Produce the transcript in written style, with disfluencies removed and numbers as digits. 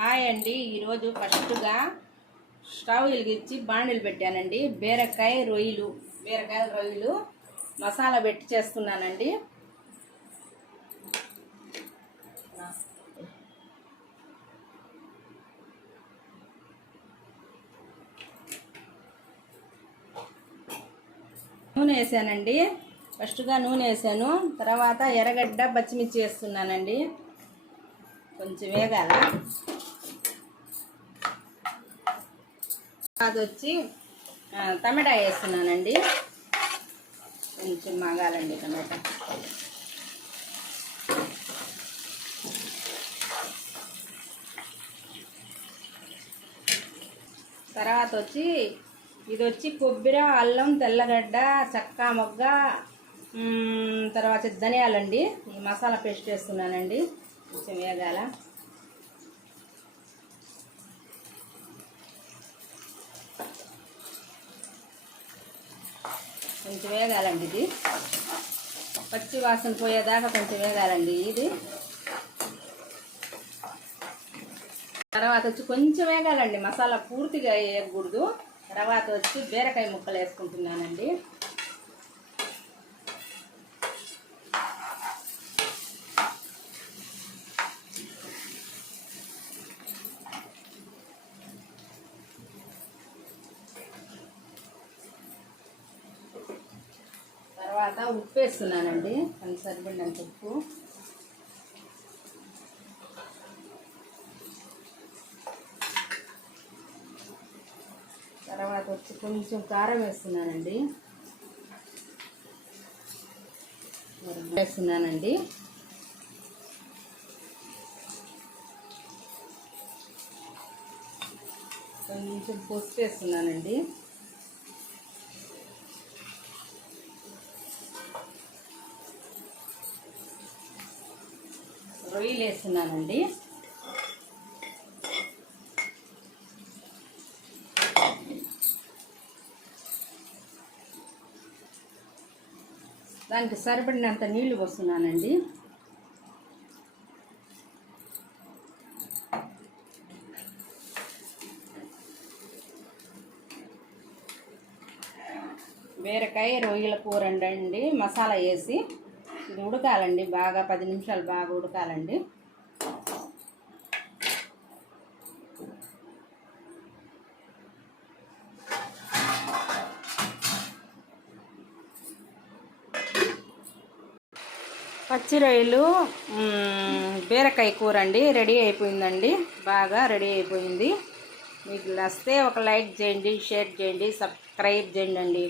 Hi అండి. ఈరోజు ఫస్ట్గా స్టవ్ వెలిగించి బాండిల్ పెట్టానండి. బీరకాయ రొయ్యలు మసాలా పెట్టి చేస్తున్నానండి. నూనె వేసానండి. ఫస్ట్గా నూనె వేసాను. తర్వాత ఎర్రగడ్డ పచ్చిమిర్చి వేస్తున్నానండి. కొంచెం వేగాల. అది వచ్చి టమాటా వేస్తున్నానండి. కొంచెం మగాలండి టమాటా. తర్వాత వచ్చి ఇది వచ్చి కొబ్బరి, అల్లం, తెల్లగడ్డ, చెక్క మొగ్గ, తర్వాత ధనియాలండి. ఈ మసాలా పేస్ట్ వేస్తున్నానండి. కొంచెం వేగాల. కొంచెం వేగాలండి. ఇది పచ్చి వాసన పోయేదాకా కొంచెం వేగాలండి. ఇది తర్వాత వచ్చి కొంచెం వేగాలండి. మసాలా పూర్తిగా వేయకూడదు. తర్వాత వచ్చి బీరకాయ ముక్కలు వేసుకుంటున్నానండి. తర్వాత ఉప్పు వేస్తున్నానండి. సరిపడినంత ఉప్పు. తర్వాత వచ్చి కొంచెం కారం వేస్తున్నానండి. కొంచెం పసుపు వేస్తున్నానండి. రొయ్యలు వేస్తున్నానండి. దానికి సరిపడినంత నీళ్లు పోస్తున్నానండి. బీరకాయ రొయ్యల కూర అండి. మసాలా వేసి ఇది ఉడకాలండి. బాగా 10 నిమిషాలు బాగా ఉడకాలండి. పచ్చి రొయ్యలు బీరకాయ కూర అండి రెడీ అయిపోయిందండి. బాగా రెడీ అయిపోయింది. మీకు నచ్చితే ఒక లైక్ చేయండి, షేర్ చేయండి, సబ్స్క్రైబ్ చేయండి.